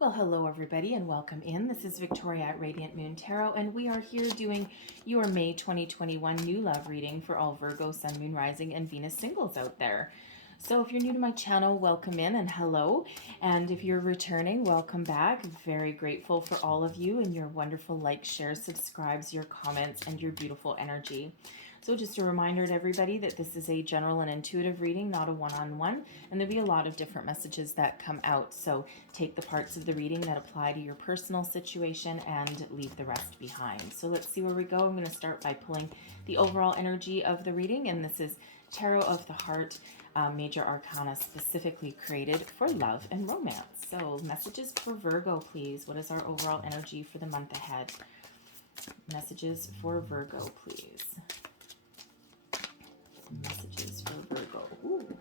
Well, hello everybody and welcome in. This is Victoria at Radiant Moon Tarot, and we are here doing your May 2021 new love reading for all Virgo, Sun, Moon, Rising, and Venus singles out there. So if you're new to my channel, welcome in and hello. And if you're returning, welcome back. Very grateful for all of you and your wonderful likes, shares, subscribes, your comments, and your beautiful energy. So just a reminder to everybody that this is a general and intuitive reading, not a one-on-one, and there'll be a lot of different messages that come out. So take the parts of the reading that apply to your personal situation and leave the rest behind. So let's see where we go. I'm going to start by pulling the overall energy of the reading, and this is Tarot of the Heart, Major Arcana, specifically created for love and romance. So messages for Virgo, please. What is our overall energy for the month ahead? Messages for Virgo, please. Messages for Virgo. Ooh.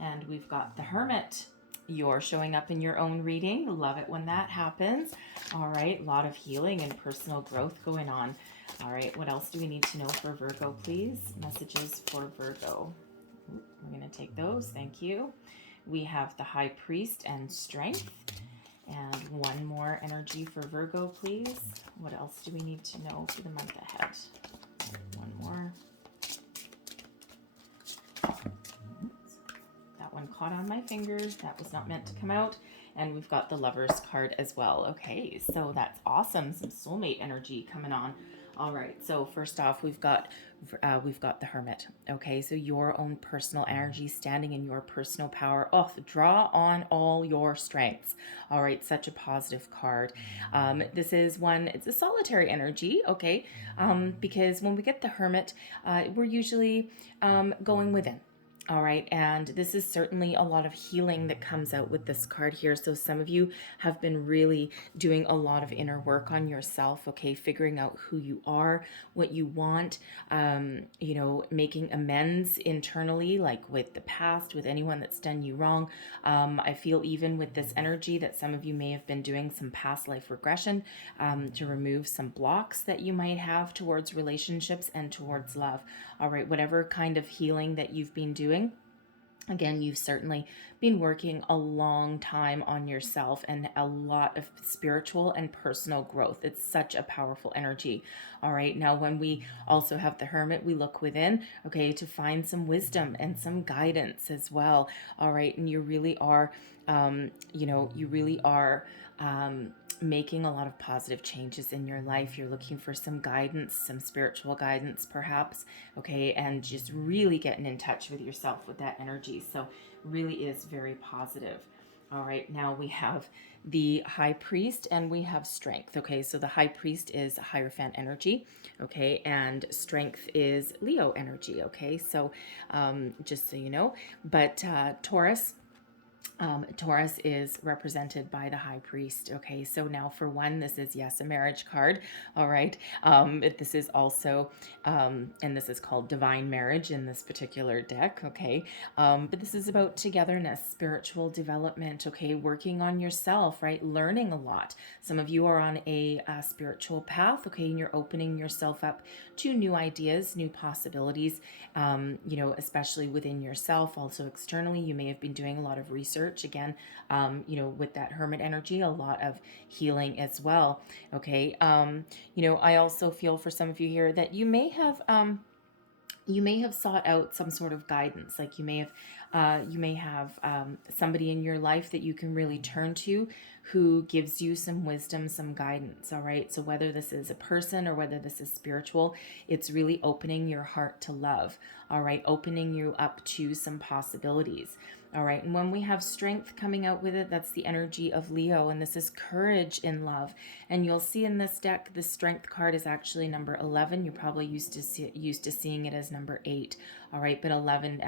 And we've got the Hermit. You're showing up in your own reading. Love it when that happens. All right, a lot of healing and personal growth going on. All right, what else do we need to know for Virgo, please? Messages for Virgo. Ooh, we're going to take those. Thank you. We have the High Priest and Strength. And one more energy for Virgo, please. What else do we need to know for the month ahead? One more. That one caught on my fingers. That was not meant to come out. And we've got the Lover's card as well. Okay, so that's awesome. Some soulmate energy coming on. All right, so first off, we've got the Hermit. Okay, so your own personal energy, standing in your personal power. Oh, draw on all your strengths. All right, such a positive card. This is one, it's a solitary energy, okay, because when we get the Hermit, we're usually going within. All right, and this is certainly a lot of healing that comes out with this card here. So some of you have been really doing a lot of inner work on yourself, okay, figuring out who you are, what you want, you know, making amends internally, like with the past, with anyone that's done you wrong. I feel even with this energy that some of you may have been doing some past life regression to remove some blocks that you might have towards relationships and towards love. All right, whatever kind of healing that you've been doing, again, you've certainly been working a long time on yourself and a lot of spiritual and personal growth. It's such a powerful energy. All right, now when we also have the Hermit, we look within, okay, to find some wisdom and some guidance as well. All right, and you really are, you know, you really are making a lot of positive changes in your life. You're looking for some guidance, some spiritual guidance perhaps, okay, and just really getting in touch with yourself with that energy. So really is very positive. All right, now we have the High Priest and we have Strength. Okay, so the High Priest is Hierophant energy, okay, and Strength is Leo energy, okay, so just so you know. But Taurus is represented by the High Priest. Okay, so now for one, this is, yes, a marriage card. All right, this is also, and this is called Divine Marriage in this particular deck. Okay, but this is about togetherness, spiritual development. Okay, working on yourself, right? Learning a lot. Some of you are on a spiritual path. Okay, and you're opening yourself up to new ideas, new possibilities. You know, especially within yourself, also externally. You may have been doing a lot of research. Again, you know, with that Hermit energy, a lot of healing as well. Okay, you know, I also feel for some of you here that you may have sought out some sort of guidance. Like you may have somebody in your life that you can really turn to who gives you some wisdom, some guidance. All right, so whether this is a person or whether this is spiritual, it's really opening your heart to love. All right, opening you up to some possibilities. All right, and when we have Strength coming out with it, that's the energy of Leo, and this is courage in love. And you'll see in this deck, the Strength card is actually number 11. You're probably used to seeing it as number 8. All right, but 11,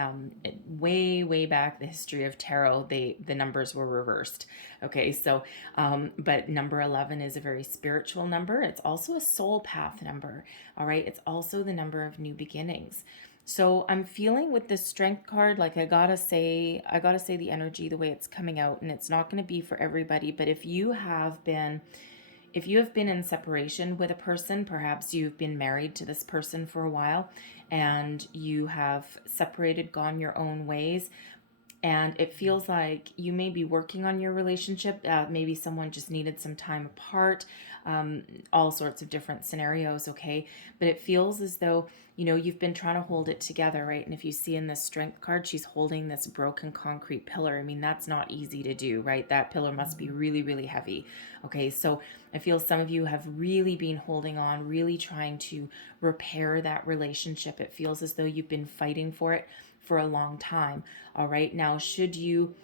way back the history of tarot, the numbers were reversed. Okay, so but number 11 is a very spiritual number. It's also a soul path number. All right, it's also the number of new beginnings. So I'm feeling with this Strength card, like I gotta say the energy, the way it's coming out, and it's not going to be for everybody, but if you have been in separation with a person, perhaps you've been married to this person for a while and you have separated, gone your own ways, And it feels like you may be working on your relationship. Maybe someone just needed some time apart, all sorts of different scenarios, okay? But it feels as though, you know, you've been trying to hold it together, right? And if you see in this strength card, she's holding this broken concrete pillar. I mean, that's not easy to do, right? That pillar must be really, really heavy. Okay, so I feel some of you have really been holding on, really trying to repair that relationship. It feels as though you've been fighting for it for a long time. All right, now should you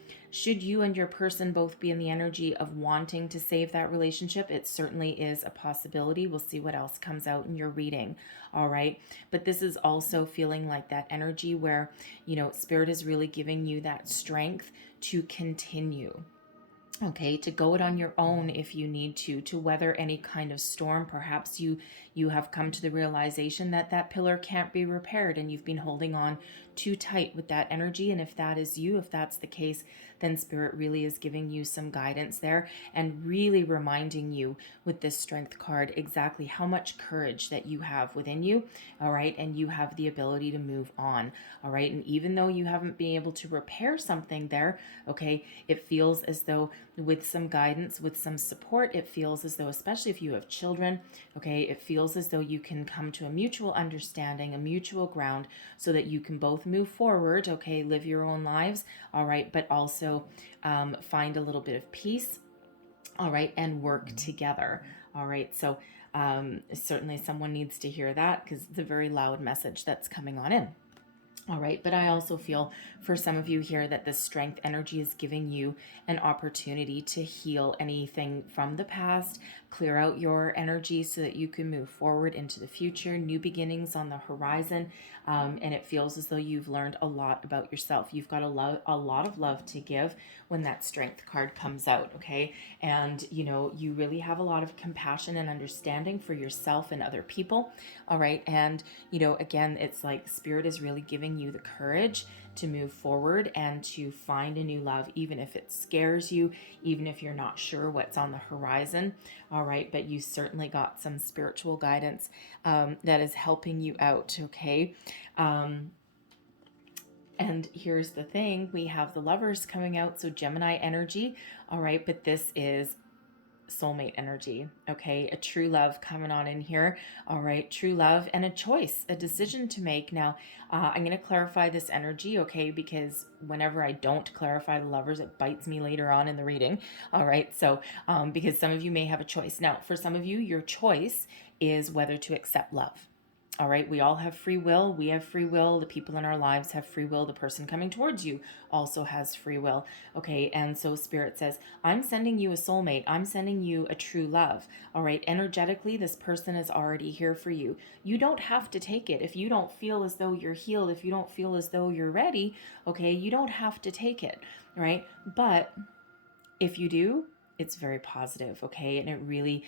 and your person both be in the energy of wanting to save that relationship, it certainly is a possibility. We'll see what else comes out in your reading. All right, but this is also feeling like that energy where, you know, Spirit is really giving you that strength to continue. Okay, to go it on your own if you need to weather any kind of storm. Perhaps you have come to the realization that that pillar can't be repaired and you've been holding on too tight with that energy. And if that is you, if that's the case, then Spirit really is giving you some guidance there and really reminding you with this strength card exactly how much courage that you have within you. All right, and you have the ability to move on. All right, and even though you haven't been able to repair something there, okay, it feels as though with some guidance, with some support, it feels as though, especially if you have children, okay, it feels as though you can come to a mutual understanding, a mutual ground, so that you can both move forward, okay, live your own lives, all right, but also find a little bit of peace, all right, and work together, all right. So certainly someone needs to hear that because it's a very loud message that's coming on in. All right, but I also feel for some of you here that this strength energy is giving you an opportunity to heal anything from the past, clear out your energy so that you can move forward into the future, new beginnings on the horizon. And it feels as though you've learned a lot about yourself. You've got a lot of love to give when that strength card comes out, okay? And, you know, you really have a lot of compassion and understanding for yourself and other people, all right? And, you know, again, it's like Spirit is really giving you the courage to move forward and to find a new love, even if it scares you, even if you're not sure what's on the horizon. All right, but you certainly got some spiritual guidance that is helping you out, okay? And here's the thing, we have the Lovers coming out, so Gemini energy, all right, but this is soulmate energy, okay? A true love coming on in here, all right? True love and a choice, a decision to make. Now, I'm going to clarify this energy, okay? Because whenever I don't clarify the Lovers, it bites me later on in the reading, all right? So, because some of you may have a choice. Now, for some of you, your choice is whether to accept love. All right, we all have free will. We have free will. The people in our lives have free will. The person coming towards you also has free will. Okay, and so Spirit says, I'm sending you a soulmate. I'm sending you a true love. All right, energetically, this person is already here for you. You don't have to take it. If you don't feel as though you're healed, if you don't feel as though you're ready, okay, you don't have to take it, right? But if you do, it's very positive, okay? And it really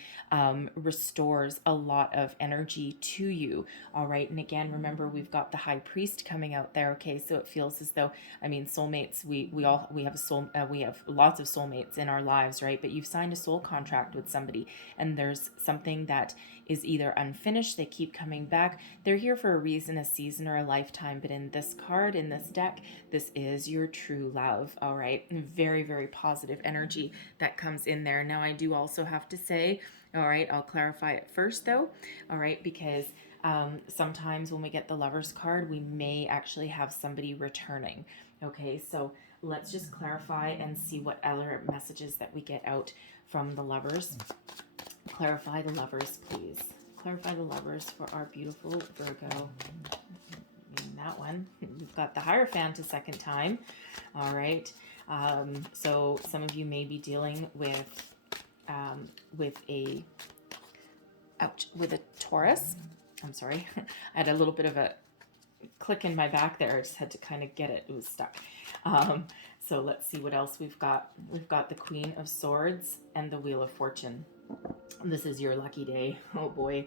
restores a lot of energy to you, all right? And again, remember, we've got the High Priest coming out there, okay? So it feels as though, I mean, soulmates, we have a soul, we have lots of soulmates in our lives, right? But you've signed a soul contract with somebody, and there's something that is either unfinished, they keep coming back. They're here for a reason, a season, or a lifetime. But in this card, in this deck, this is your true love, all right? Very, very positive energy that comes in there. Now, I do also have to say, all right, I'll clarify it first though, all right, because sometimes when we get the Lovers card, we may actually have somebody returning, okay? So let's just clarify and see what other messages that we get out from the Lovers. Clarify the Lovers, please. Clarify the Lovers for our beautiful Virgo. That one. We've got the Hierophant a second time. All right. So some of you may be dealing with a Taurus. I'm sorry. I had a little bit of a click in my back there. I just had to kind of get it. It was stuck. So let's see what else we've got. We've got the Queen of Swords and the Wheel of Fortune. This is your lucky day. Oh boy,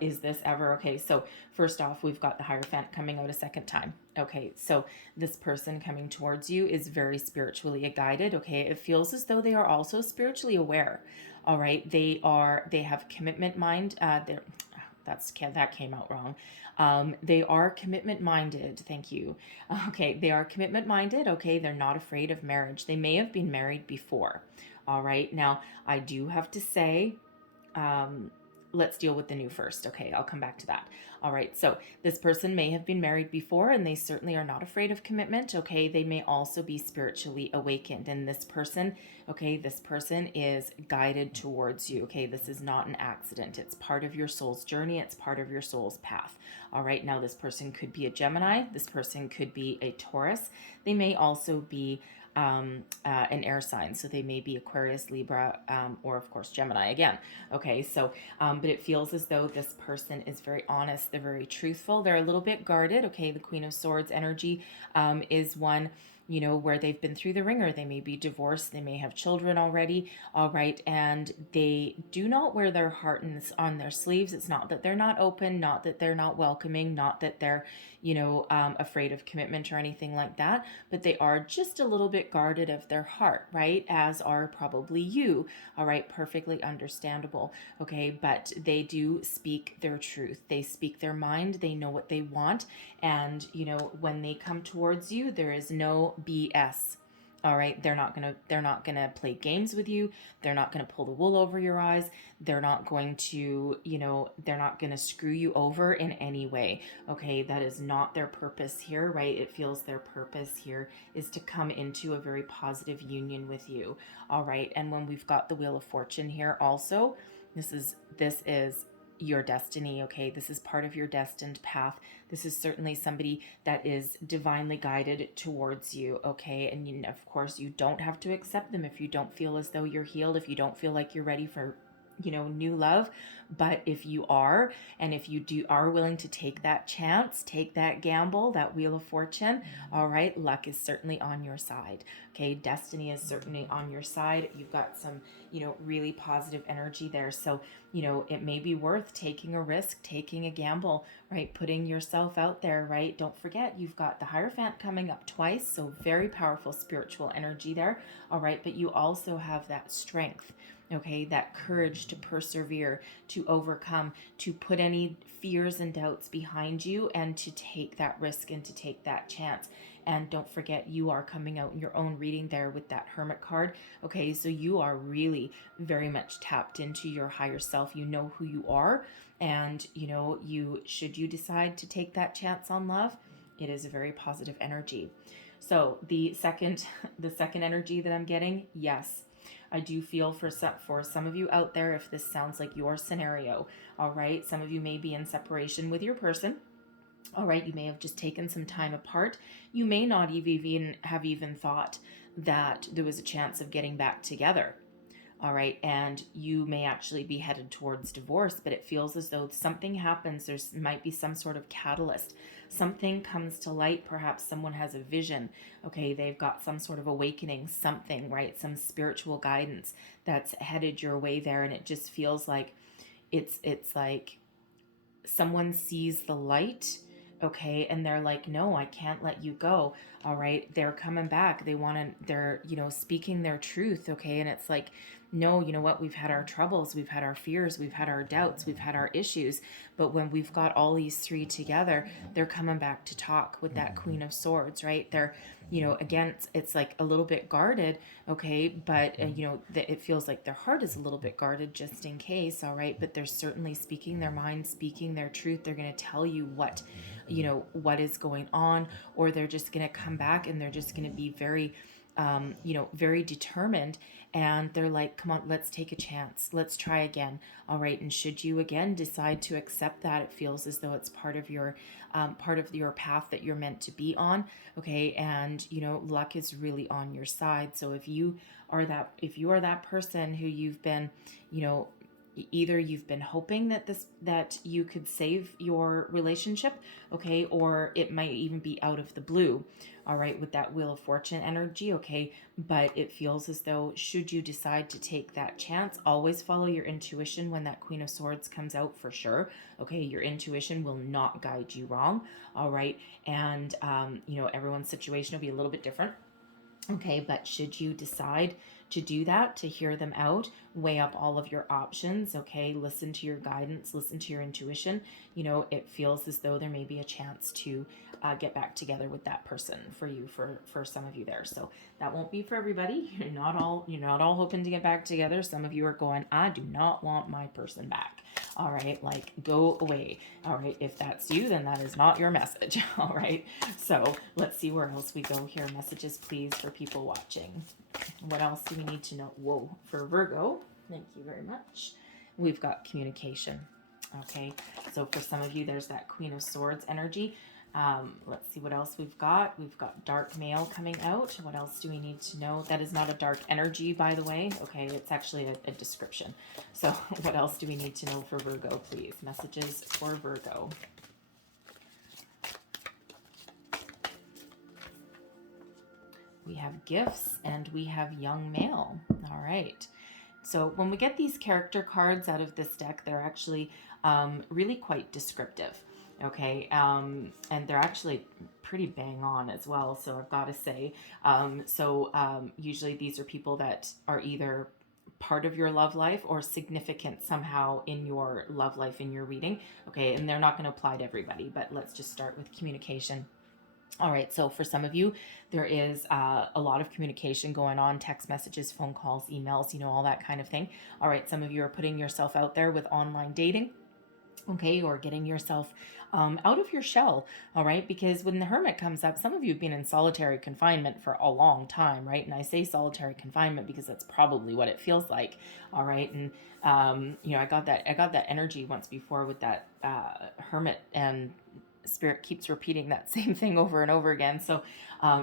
is this ever. Okay, so first off, we've got the Hierophant coming out a second time. Okay, so this person coming towards you is very spiritually guided. Okay, it feels as though they are also spiritually aware. All right, they have commitment mind. that came out wrong. They are commitment minded. Thank you. Okay, they are commitment minded. Okay, they're not afraid of marriage. They may have been married before. All right, now I do have to say, let's deal with the new first. Okay, I'll come back to that. All right, so this person may have been married before and they certainly are not afraid of commitment. Okay, they may also be spiritually awakened. And this person, okay, this person is guided towards you. Okay, this is not an accident. It's part of your soul's journey, it's part of your soul's path. All right, now this person could be a Gemini, this person could be a Taurus, they may also be an air sign. So they may be Aquarius, Libra, or of course Gemini again. Okay, so, but it feels as though this person is very honest. They're very truthful. They're a little bit guarded. Okay, the Queen of Swords energy is one, you know, where they've been through the ringer. They may be divorced. They may have children already. All right. And they do not wear their heart on their sleeves. It's not that they're not open, not that they're not welcoming, not that they're, you know, afraid of commitment or anything like that, but they are just a little bit guarded of their heart, right? As are probably you. All right. Perfectly understandable. Okay. But they do speak their truth. They speak their mind. They know what they want. And, you know, when they come towards you, there is no BS. All right. They're not going to play games with you. They're not going to pull the wool over your eyes. They're not going to, you know, they're not going to screw you over in any way. Okay. That is not their purpose here, right? It feels their purpose here is to come into a very positive union with you. All right. And when we've got the Wheel of Fortune here also, this is your destiny. Okay. This is part of your destined path. This is certainly somebody that is divinely guided towards you. Okay. And you, of course, you don't have to accept them if you don't feel as though you're healed, if you don't feel like you're ready for, you know, new love. But if you are, and if you are willing to take that chance, take that gamble, that Wheel of Fortune, all right, luck is certainly on your side. Okay, destiny is certainly on your side. You've got some, you know, really positive energy there. So, you know, it may be worth taking a risk, taking a gamble, right? Putting yourself out there, right? Don't forget, you've got the Hierophant coming up twice. So very powerful spiritual energy there. All right, but you also have that strength. Okay, that courage to persevere, to overcome, to put any fears and doubts behind you and to take that risk and to take that chance. And don't forget, you are coming out in your own reading there with that Hermit card. Okay, so you are really very much tapped into your higher self. You know who you are. And, you know, should you decide to take that chance on love, it is a very positive energy. So the second energy that I'm getting, yes, I do feel for some of you out there, if this sounds like your scenario, all right, some of you may be in separation with your person. All right, you may have just taken some time apart. You may not even have thought that there was a chance of getting back together. All right, and you may actually be headed towards divorce, but it feels as though something happens. There might be some sort of catalyst. Something comes to light. Perhaps someone has a vision. Okay, they've got some sort of awakening, something, right? Some spiritual guidance that's headed your way there, and it just feels like it's like someone sees the light. Okay, and they're like, no, I can't let you go. All right, they're coming back. They're, you know, speaking their truth. Okay, and it's like, no, you know what? We've had our troubles, we've had our fears, we've had our doubts, we've had our issues. But when we've got all these three together, they're coming back to talk with that Queen of Swords, right? They're, you know, again, it's like a little bit guarded, okay? But, you know, it feels like their heart is a little bit guarded just in case, all right? But they're certainly speaking their mind, speaking their truth. They're going to tell you what, you know, what is going on, or they're just going to come back and they're just going to be very, you know, very determined. And they're like, come on, let's take a chance. Let's try again. All right. And should you again decide to accept that, it feels as though it's part of your path that you're meant to be on. Okay. And, you know, luck is really on your side. So if you are that person who you've been, you know, either you've been hoping that you could save your relationship, okay, or it might even be out of the blue, all right, with that Wheel of Fortune energy, okay, but it feels as though should you decide to take that chance, always follow your intuition when that Queen of Swords comes out for sure, okay, your intuition will not guide you wrong, all right, and, you know, everyone's situation will be a little bit different. Okay, but should you decide to do that, to hear them out, weigh up all of your options, okay? Listen to your guidance, listen to your intuition. You know, it feels as though there may be a chance to get back together with that person for you, for some of you there. So that won't be for everybody. You're not all hoping to get back together. Some of you are going, I do not want my person back. All right, like, go away. All right, if that's you, then that is not your message. All right, so let's see where else we go here. Messages, please, for people watching. What else do we need to know? Whoa, for Virgo, thank you very much. We've got communication. Okay, so for some of you, there's that Queen of Swords energy. Let's see what else we've got. We've got dark male coming out. What else do we need to know? That is not a dark energy, by the way. Okay, it's actually a description. So what else do we need to know for Virgo, please? Messages for Virgo. We have gifts and we have young male. All right. So when we get these character cards out of this deck, they're actually really quite descriptive. Okay, and they're actually pretty bang on as well, so I've got to say. Usually these are people that are either part of your love life or significant somehow in your love life, in your reading. Okay, and they're not going to apply to everybody, but let's just start with communication. All right, so for some of you, there is a lot of communication going on, text messages, phone calls, emails, you know, all that kind of thing. All right, some of you are putting yourself out there with online dating. Okay, or getting yourself out of your shell, all right? Because when the Hermit comes up, some of you have been in solitary confinement for a long time, right? And I say solitary confinement because that's probably what it feels like, all right? And you know, I got that energy once before with that Hermit, and Spirit keeps repeating that same thing over and over again. So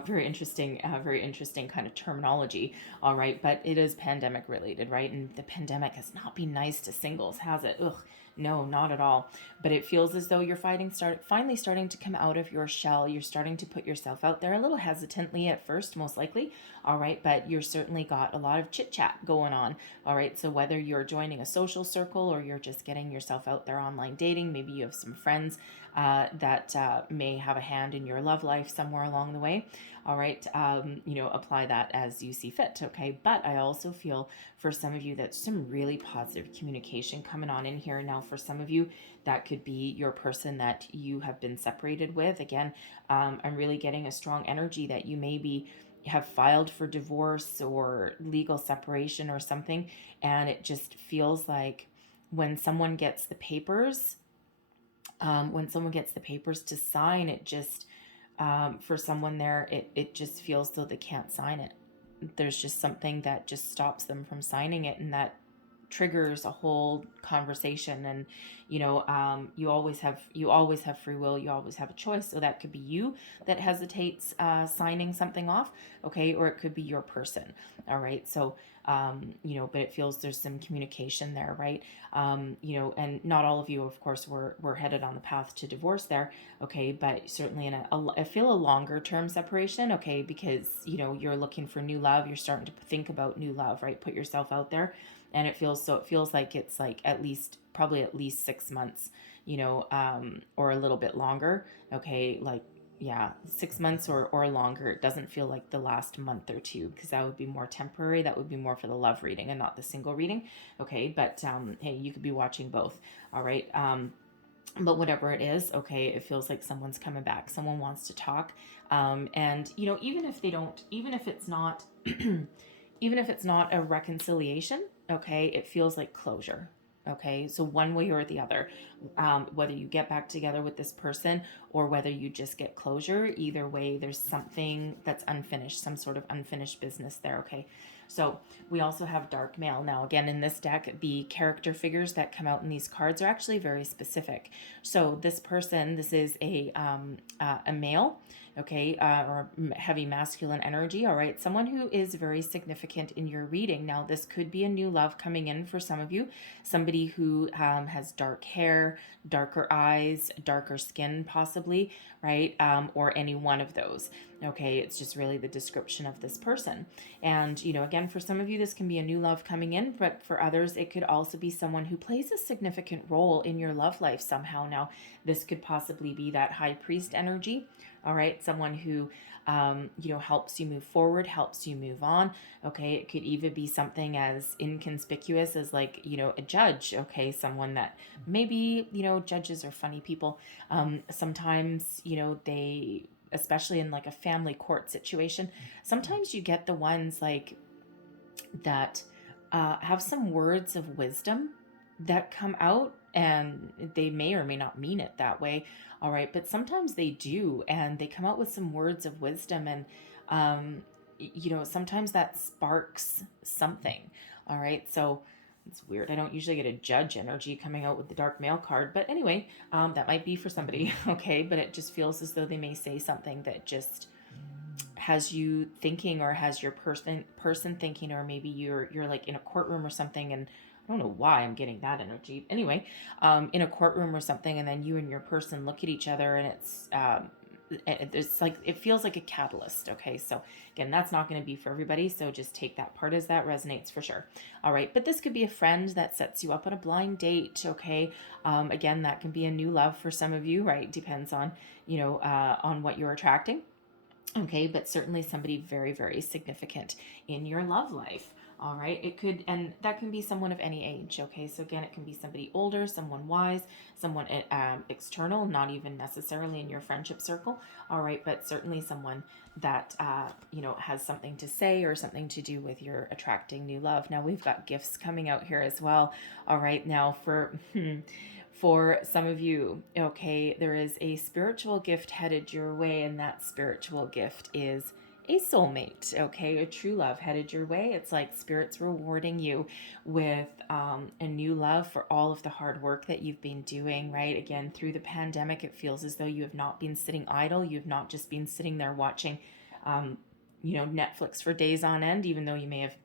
very interesting kind of terminology. All right, but it is pandemic related, right? And the pandemic has not been nice to singles, has it? Ugh. No, not at all. But it feels as though you're finally starting to come out of your shell. You're starting to put yourself out there a little hesitantly at first, most likely. All right, but you're certainly got a lot of chit chat going on. All right, so whether you're joining a social circle or you're just getting yourself out there online dating, maybe you have some friends that may have a hand in your love life somewhere along the way. All right, you know, apply that as you see fit, okay? But I also feel for some of you that's some really positive communication coming on in here. Now, for some of you, that could be your person that you have been separated with. Again, I'm really getting a strong energy that you maybe have filed for divorce or legal separation or something, and it just feels like when someone gets the papers, to sign, it just for someone there, it just feels though they can't sign it. There's just something that just stops them from signing it, and that triggers a whole conversation. And you know, you always have free will, you always have a choice. So that could be you that hesitates signing something off, okay, or it could be your person. All right, so you know, but it feels there's some communication there, right? You know, and not all of you, of course, were headed on the path to divorce there, okay, but certainly in I feel a longer term separation, okay, because you know you're looking for new love, you're starting to think about new love, right? Put yourself out there, and it feels like it's like probably at least 6 months, you know, or a little bit longer, okay, like yeah, 6 months or longer. It doesn't feel like the last month or two, because that would be more temporary. That would be more for the love reading and not the single reading. Okay, but hey, you could be watching both. All right. But whatever it is, okay, it feels like someone's coming back. Someone wants to talk. And you know, even if it's not, even if it's not a reconciliation, okay, it feels like closure. Okay, so one way or the other, whether you get back together with this person or whether you just get closure, either way, there's something that's unfinished, some sort of unfinished business there, okay? So we also have dark male. Now, again, in this deck, the character figures that come out in these cards are actually very specific. So this person, this is a male, okay, or heavy masculine energy, all right? Someone who is very significant in your reading. Now, this could be a new love coming in for some of you, somebody who has dark hair, darker eyes, darker skin possibly, right? Or any one of those, okay? It's just really the description of this person. And, you know, again, for some of you, this can be a new love coming in, but for others, it could also be someone who plays a significant role in your love life somehow. Now, this could possibly be that high priest energy, all right? Someone who you know, helps you move forward, helps you move on. Okay, it could even be something as inconspicuous as, like, you know, a judge. Okay, someone that maybe, you know, judges are funny people. Sometimes, you know, they, especially in like a family court situation, sometimes you get the ones like that have some words of wisdom that come out, and they may or may not mean it that way. All right, but sometimes they do, and they come out with some words of wisdom, and you know, sometimes that sparks something. All right, so it's weird. I don't usually get a judge energy coming out with the dark male card, but anyway, that might be for somebody. Okay, but it just feels as though they may say something that just has you thinking, or has your person thinking, or maybe you're like in a courtroom or something, and I don't know why I'm getting that energy. Anyway, in a courtroom or something, and then you and your person look at each other, and it's like, it feels like a catalyst. Okay, so again, that's not going to be for everybody, so just take that part as that resonates for sure. All right, but this could be a friend that sets you up on a blind date. Okay, again, that can be a new love for some of you, right? Depends on, you know, on what you're attracting. Okay, but certainly somebody very, very significant in your love life. All right, it could, and that can be someone of any age. Okay, so again, it can be somebody older, someone wise, someone external, not even necessarily in your friendship circle. All right, but certainly someone that, you know, has something to say or something to do with your attracting new love. Now we've got gifts coming out here as well. All right, now for some of you, okay, there is a spiritual gift headed your way, and that spiritual gift is a soulmate. Okay, a true love headed your way. It's like spirit's rewarding you with a new love for all of the hard work that you've been doing, right? Again, through the pandemic, it feels as though you have not been sitting idle. You've not just been sitting there watching, you know, Netflix for days on end, even though you may have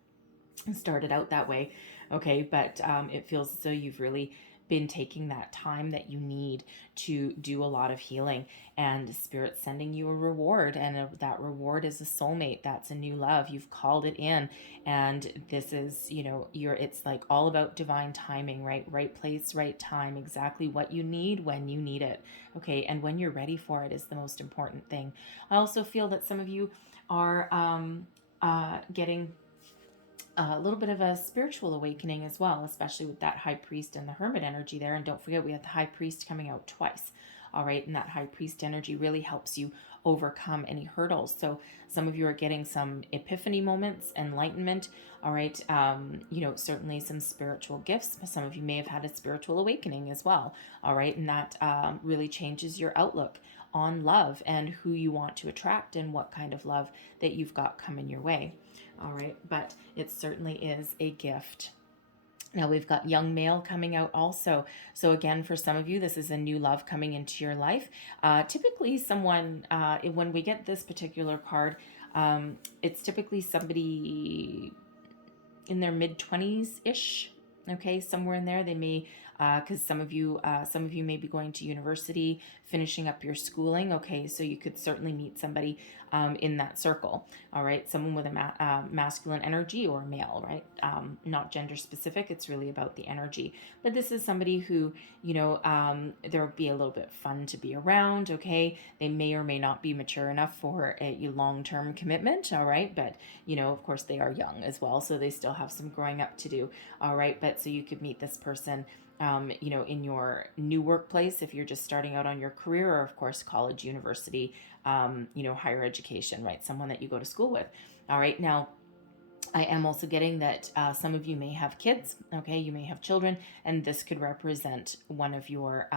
started out that way. Okay, but it feels as though you've really been taking that time that you need to do a lot of healing, and spirit sending you a reward, and that reward is a soulmate. That's a new love. You've called it in, and this is, you know, it's like all about divine timing, right? Right place, right time, exactly what you need when you need it. Okay, and when you're ready for it is the most important thing. I also feel that some of you are getting a little bit of a spiritual awakening as well, especially with that high priest and the hermit energy there. And don't forget, we had the high priest coming out twice. All right, and that high priest energy really helps you overcome any hurdles. So some of you are getting some epiphany moments, enlightenment. All right, you know, certainly some spiritual gifts. Some of you may have had a spiritual awakening as well. All right, and that really changes your outlook on love and who you want to attract and what kind of love that you've got coming your way. All right, but it certainly is a gift. Now we've got young male coming out also. So again, for some of you, this is a new love coming into your life. Typically someone, when we get this particular card, it's typically somebody in their mid-20s-ish. Okay, somewhere in there. They may, because some of you may be going to university, finishing up your schooling. Okay, so you could certainly meet somebody in that circle. All right, someone with a masculine energy or male, right? Not gender specific. It's really about the energy. But this is somebody who, you know, there would be a little bit fun to be around. Okay, they may or may not be mature enough for a long-term commitment. All right, but you know, of course, they are young as well, so they still have some growing up to do. All right, but so you could meet this person, you know, in your new workplace if you're just starting out on your career, or of course college, university, you know, higher education, right? Someone that you go to school with. All right, now I am also getting that some of you may have kids. Okay, you may have children, and this could represent one of your,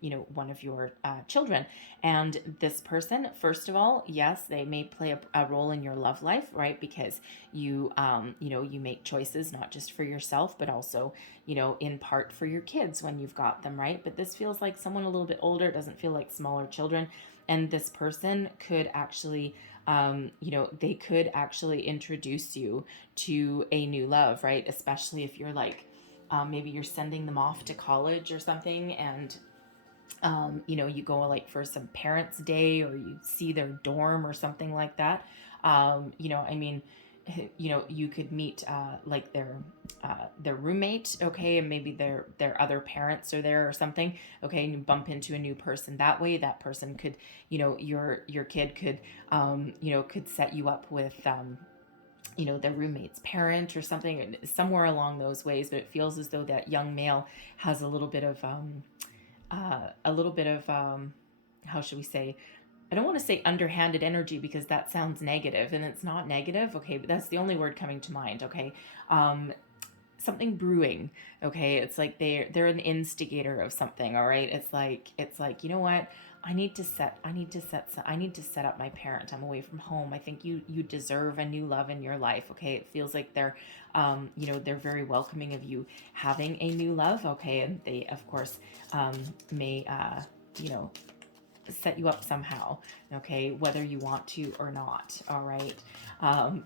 you know, one of your children. And this person, first of all, yes, they may play a role in your love life, right? Because you, you know, you make choices not just for yourself, but also, you know, in part for your kids when you've got them, right? But this feels like someone a little bit older. It doesn't feel like smaller children, and this person could actually. You know, they could actually introduce you to a new love, right? Especially if you're like, maybe you're sending them off to college or something, and, you know, you go like for some parents' day, or you see their dorm or something like that. You know, I mean, you know, you could meet like their roommate, okay, and maybe their other parents are there or something, okay, and you bump into a new person that way. That person could, you know, your kid could, you know, could set you up with, you know, the roommate's parent or something, somewhere along those ways. But it feels as though that young male has a little bit of, how should we say? I don't want to say underhanded energy because that sounds negative, and it's not negative, okay, but that's the only word coming to mind, okay? Something brewing, okay? It's like they're an instigator of something, all right? It's like, you know what? I need to set up my parent. I'm away from home. I think you deserve a new love in your life, okay? It feels like they're you know, they're very welcoming of you having a new love, okay? And they, of course, may you know, set you up somehow, okay, whether you want to or not, all right?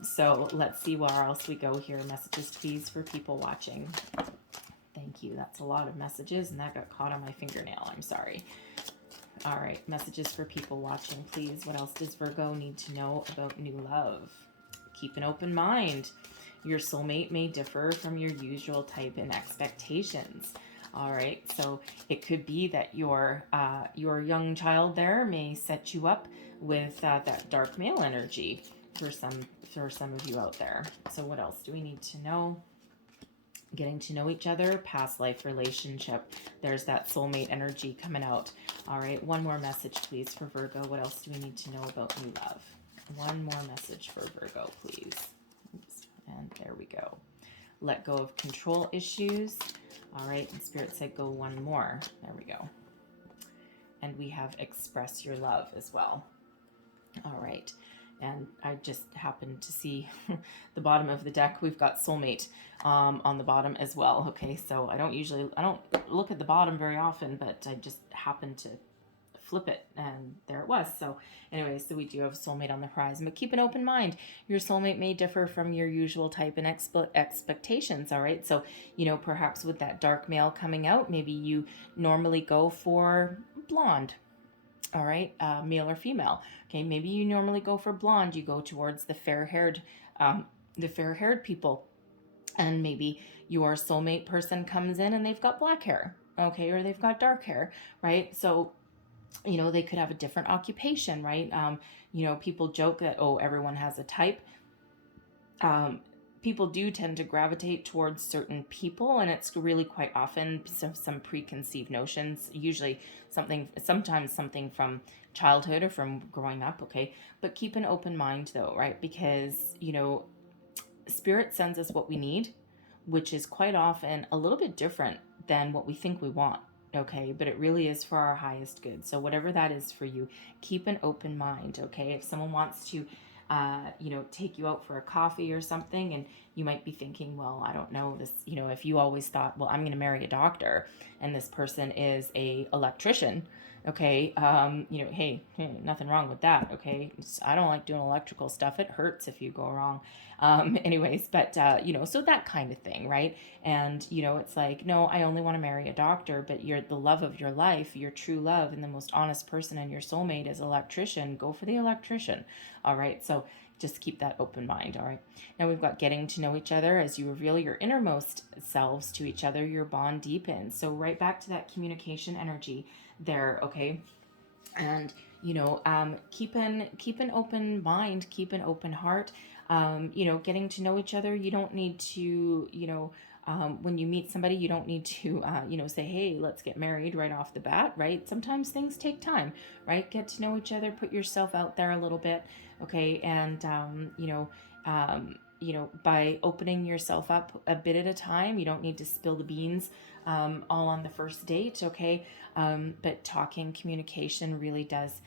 So let's see where else we go here. Messages, please, for people watching. Thank you. That's a lot of messages, and that got caught on my fingernail. I'm sorry. All right, messages for people watching, please. What else does Virgo need to know about new love? Keep an open mind. Your soulmate may differ from your usual type in expectations. All right, so it could be that your young child there may set you up with that dark male energy for some of you out there. So what else do we need to know? Getting to know each other, past life relationship. There's that soulmate energy coming out. All right, one more message, please, for Virgo. What else do we need to know about new love? One more message for Virgo, please. Oops. And there we go. Let go of control issues. All right, and Spirit said go one more. There we go. And we have express your love as well. All right. And I just happened to see the bottom of the deck. We've got soulmate on the bottom as well. Okay, so I don't look at the bottom very often, but I just happened to flip it, and there it was. So anyway, so we do have soulmate on the horizon, but keep an open mind. Your soulmate may differ from your usual type and expectations. All right, so you know, perhaps with that dark male coming out, maybe you normally go for blonde. All right, male or female. Okay, maybe you normally go for blonde. You go towards the fair-haired people, and maybe your soulmate person comes in and they've got black hair, okay, or they've got dark hair, right? So you know, they could have a different occupation, right? You know, people joke that, oh, everyone has a type. People do tend to gravitate towards certain people, and it's really quite often some preconceived notions, usually sometimes something from childhood or from growing up, okay? But keep an open mind though, right? Because, you know, Spirit sends us what we need, which is quite often a little bit different than what we think we want. Okay, but it really is for our highest good. So whatever that is for you, keep an open mind. Okay, if someone wants to, you know, take you out for a coffee or something, and you might be thinking, well, I don't know this. You know, if you always thought, well, I'm going to marry a doctor, and this person is a electrician. Okay, you know, hey, nothing wrong with that. Okay, I don't like doing electrical stuff. It hurts if you go wrong. Anyways, but you know, so that kind of thing, right? And you know, it's like, no, I only want to marry a doctor, but you're the love of your life, your true love, and the most honest person and your soulmate is an electrician. Go for the electrician. All right, so just keep that open mind. All right, now we've got getting to know each other. As you reveal your innermost selves to each other, your bond deepens. So right back to that communication energy there, okay? And you know, keep an open mind, keep an open heart. You know, getting to know each other, you don't need to, you know, when you meet somebody, you don't need to, you know, say, hey, let's get married right off the bat, right? Sometimes things take time, right? Get to know each other, put yourself out there a little bit, okay? And, you know, by opening yourself up a bit at a time, you don't need to spill the beans all on the first date, okay? But talking, communication really does,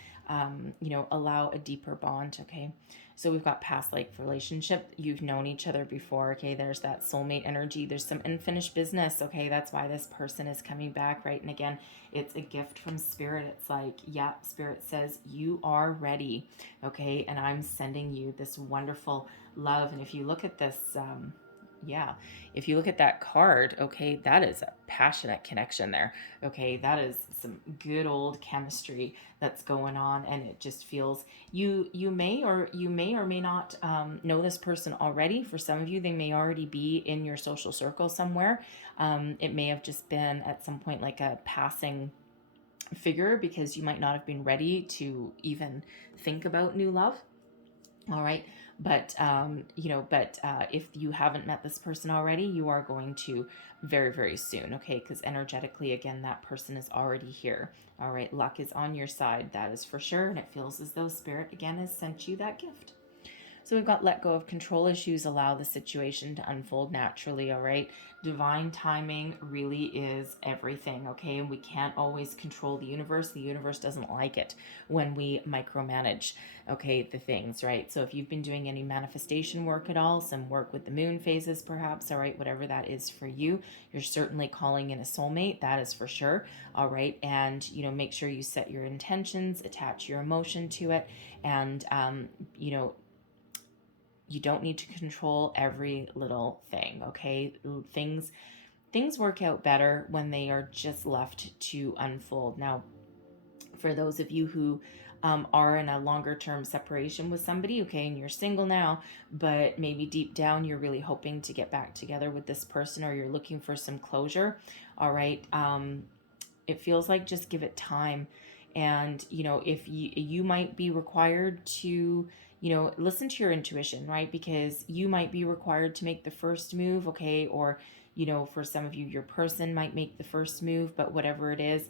you know, allow a deeper bond, okay? So we've got past life relationship. You've known each other before, okay? There's that soulmate energy. There's some unfinished business, okay? That's why this person is coming back, right? And again, it's a gift from Spirit. It's like, yeah, Spirit says you are ready, okay? And I'm sending you this wonderful love. And if you look at this, Yeah. If you look at that card, okay, that is a passionate connection there. Okay, that is some good old chemistry that's going on, and it just feels you may or may not know this person already. For some of you, they may already be in your social circle somewhere. It may have just been at some point like a passing figure because you might not have been ready to even think about new love. All right. But if you haven't met this person already, you are going to very, very soon. Okay. Because energetically, again, that person is already here. All right. Luck is on your side. That is for sure. And it feels as though Spirit, again, has sent you that gift. So we've got let go of control issues, allow the situation to unfold naturally, all right? Divine timing really is everything, okay? And we can't always control the universe. The universe doesn't like it when we micromanage, okay, the things, right? So if you've been doing any manifestation work at all, some work with the moon phases perhaps, all right, whatever that is for you, you're certainly calling in a soulmate, that is for sure, all right? And, make sure you set your intentions, attach your emotion to it, and, you don't need to control every little thing, okay? Things work out better when they are just left to unfold. Now, for those of you who are in a longer term separation with somebody, okay, and you're single now, but maybe deep down you're really hoping to get back together with this person, or you're looking for some closure, all right, it feels like just give it time. And if you might be required to listen to your intuition, right? Because you might be required to make the first move, okay? Or for some of you, your person might make the first move. But whatever it is,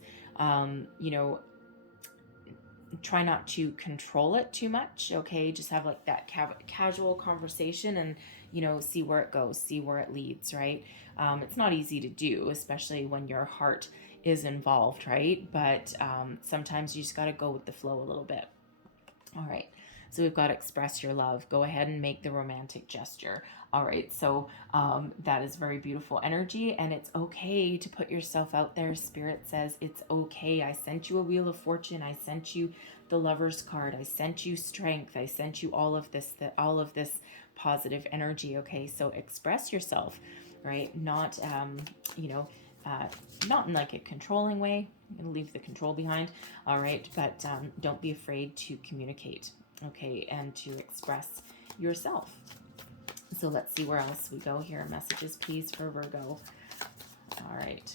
try not to control it too much, okay? Just have like that casual conversation, and see where it goes, see where it leads, right? It's not easy to do, especially when your heart is involved, right? But sometimes you just got to go with the flow a little bit. All right. So we've got express your love. Go ahead and make the romantic gesture. All right. So that is very beautiful energy, and it's okay to put yourself out there. Spirit says it's okay. I sent you a Wheel of Fortune. I sent you the Lover's card. I sent you strength. I sent you all of this positive energy. Okay. So express yourself, right? Not, not in like a controlling way. I'm going to leave the control behind. All right. But don't be afraid to communicate, okay, and to express yourself. So let's see where else we go here. Messages, please, for Virgo. All right.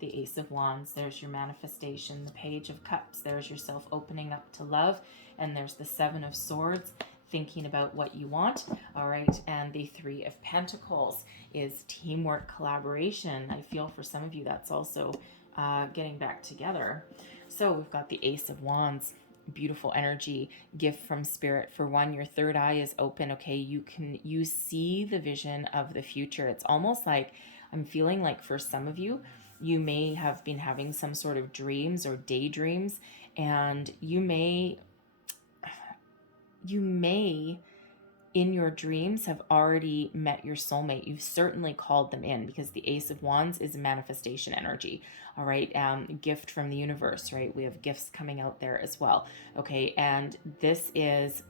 The Ace of Wands, there's your manifestation. The Page of Cups, there's yourself opening up to love. And there's the Seven of Swords, thinking about what you want. All right. And the Three of Pentacles is teamwork, collaboration. I feel for some of you that's also getting back together. So we've got the Ace of Wands, beautiful energy, gift from Spirit. For one, your third eye is open, okay? You see the vision of the future. It's almost like I'm feeling like for some of you, you may have been having some sort of dreams or daydreams, and you may in your dreams have already met your soulmate. You've certainly called them in, because the Ace of Wands is a manifestation energy. All right. Gift from the universe, right? We have gifts coming out there as well. Okay. And this is,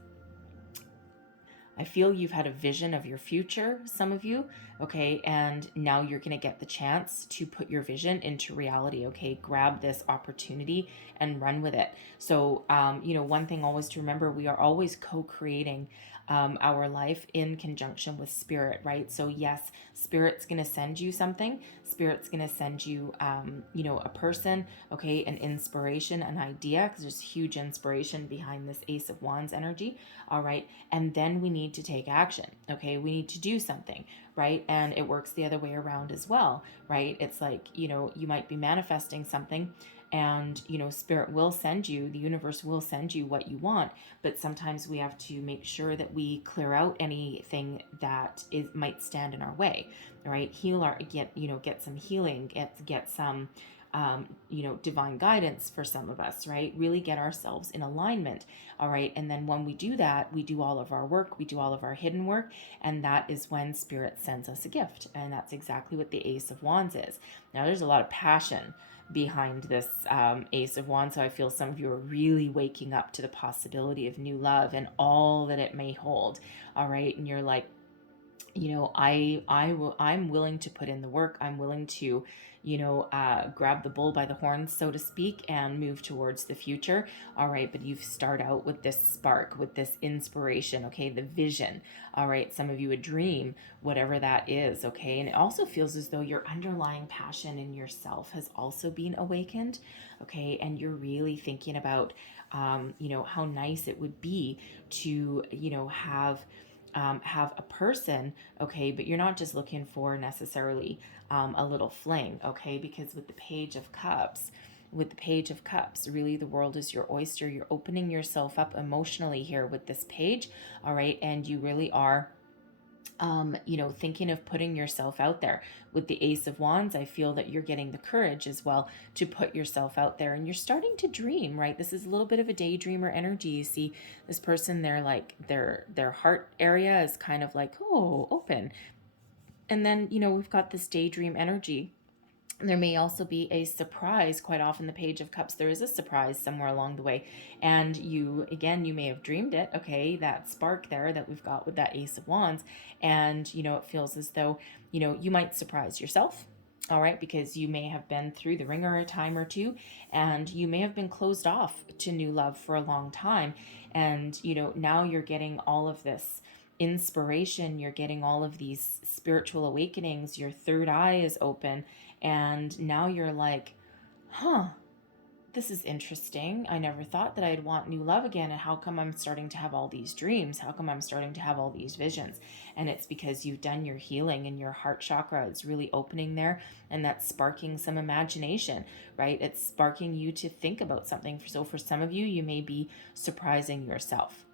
I feel you've had a vision of your future, some of you, okay? And now you're going to get the chance to put your vision into reality, okay? Grab this opportunity and run with it. So, one thing always to remember, we are always co-creating our life in conjunction with Spirit, right? So yes, Spirit's going to send you something. Spirit's going to send you, a person, okay, an inspiration, an idea, because there's huge inspiration behind this Ace of Wands energy, all right? And then we need to take action, okay? We need to do something, right? And it works the other way around as well, right? It's like, you might be manifesting something, and Spirit will send you, the universe will send you what you want, but sometimes we have to make sure that we clear out anything that might stand in our way, right? Get some healing, get some divine guidance for some of us, right? Really get ourselves in alignment, all right? And then when we do that, we do all of our work, we do all of our hidden work, and that is when Spirit sends us a gift. And that's exactly what the Ace of Wands is. Now, there's a lot of passion behind this Ace of Wands, so I feel some of you are really waking up to the possibility of new love and all that it may hold, all right? And you're like, you know, I'm willing to put in the work. I'm willing to, grab the bull by the horns, so to speak, and move towards the future. All right. But you start out with this spark, with this inspiration. Okay. The vision. All right. Some of you a dream, whatever that is. Okay. And it also feels as though your underlying passion in yourself has also been awakened. Okay. And you're really thinking about, how nice it would be to, have a person, okay, but you're not just looking for necessarily a little fling, okay, because with the Page of Cups, really the world is your oyster. You're opening yourself up emotionally here with this page, all right, and you really are thinking of putting yourself out there. With the Ace of Wands, I feel that you're getting the courage as well to put yourself out there, and you're starting to dream, right? This is a little bit of a daydreamer energy. You see this person, they're like, their heart area is kind of like, oh, open. And then, we've got this daydream energy. There may also be a surprise. Quite often, the Page of Cups, there is a surprise somewhere along the way. And you may have dreamed it, okay, that spark there that we've got with that Ace of Wands. And, it feels as though, you might surprise yourself. All right, because you may have been through the ringer a time or two, and you may have been closed off to new love for a long time. And, now you're getting all of this inspiration, you're getting all of these spiritual awakenings, your third eye is open, and now you're like, this is interesting. I never thought that I'd want new love again. And how come I'm starting to have all these dreams? How come I'm starting to have all these visions? And it's because you've done your healing, and your heart chakra is really opening there. And that's sparking some imagination, right? It's sparking you to think about something. So for some of you, you may be surprising yourself.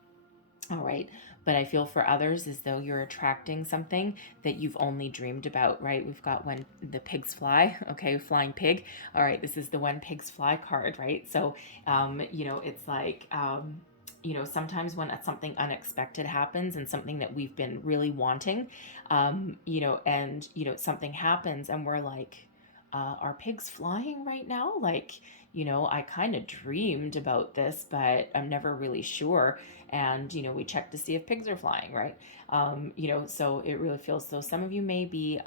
All right. But I feel for others as though you're attracting something that you've only dreamed about, right? We've got When the Pigs Fly, okay, Flying Pig. All right, this is the When Pigs Fly card, right? So, it's like, sometimes when something unexpected happens and something that we've been really wanting, something happens and we're like, are pigs flying right now? Like, I kind of dreamed about this, but I'm never really sure. And, we check to see if pigs are flying, right? So it really feels so. Some of you may be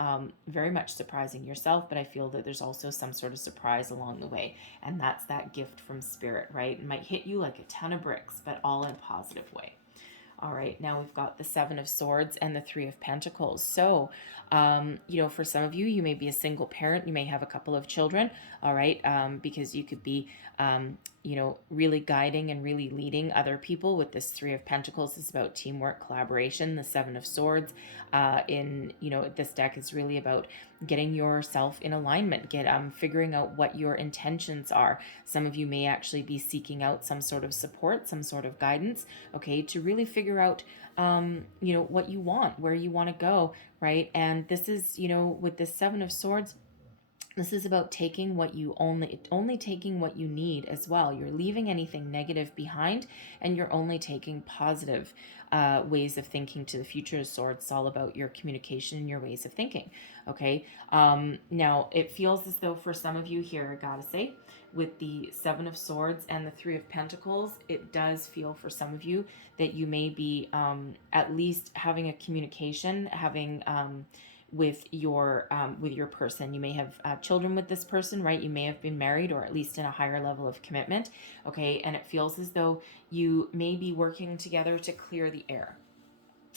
very much surprising yourself, but I feel that there's also some sort of surprise along the way. And that's that gift from spirit, right? It might hit you like a ton of bricks, but all in a positive way. All right, now we've got the Seven of Swords and the Three of Pentacles. So, for some of you, you may be a single parent. You may have a couple of children, all right, because you could be, really guiding and really leading other people with this Three of Pentacles. It's about teamwork, collaboration. The Seven of Swords this deck is really about getting yourself in alignment, figuring out what your intentions are. Some of you may actually be seeking out some sort of support, some sort of guidance, okay, to really figure out, what you want, where you want to go, right? And this is, with this Seven of Swords, this is about taking what you only taking what you need as well. You're leaving anything negative behind, and you're only taking positive ways of thinking to the future. Swords, it's all about your communication and your ways of thinking. Okay. Now it feels as though for some of you here, I gotta say, with the Seven of Swords and the Three of Pentacles, it does feel for some of you that you may be at least having a communication, having with your person. You may have children with this person, right? You may have been married, or at least in a higher level of commitment, okay? And it feels as though you may be working together to clear the air,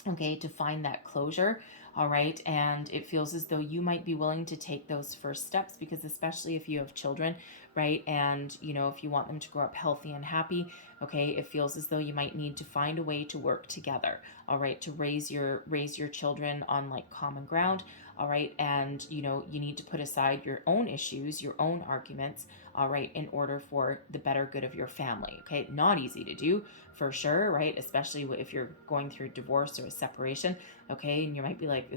okay, to find that closure. All right. And it feels as though you might be willing to take those first steps, because especially if you have children, right, and if you want them to grow up healthy and happy, okay, it feels as though you might need to find a way to work together, all right, to raise your children on like common ground, all right, and you need to put aside your own issues, your own arguments, all right, in order for the better good of your family. Okay, not easy to do for sure, right? Especially if you're going through divorce or a separation, okay, and you might be like,